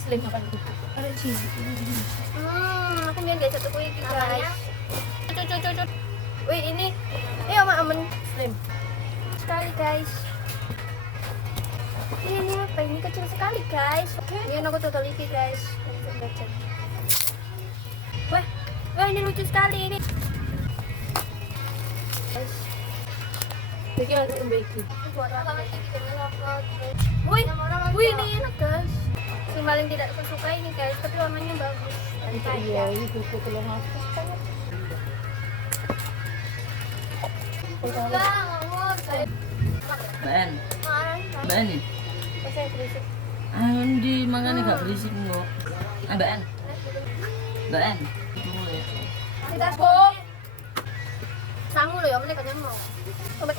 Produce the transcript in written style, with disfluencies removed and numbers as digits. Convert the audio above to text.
Slim apa itu? Ada cheese. Aku biar guys satu kue guys. Cucu. Wih ini, Oma Amen Slim. sekali guys. Ini apa? Ini kecil sekali guys. Ini aku total iki guys. Wah ini lucu sekali ini. Guys. Bikin langsung baking. Wih ini enak guys. Yang paling tidak aku suka ini guys, tapi warnanya bagus. Iya, ini buku telur ngatus kan. Ben, Ben nih. Saya berisik. Andi makanya gak berisik kok. Ben. Ben. Tunggu ya. Kita kok. Sangu loh ya, mereka nyamuk. Sobat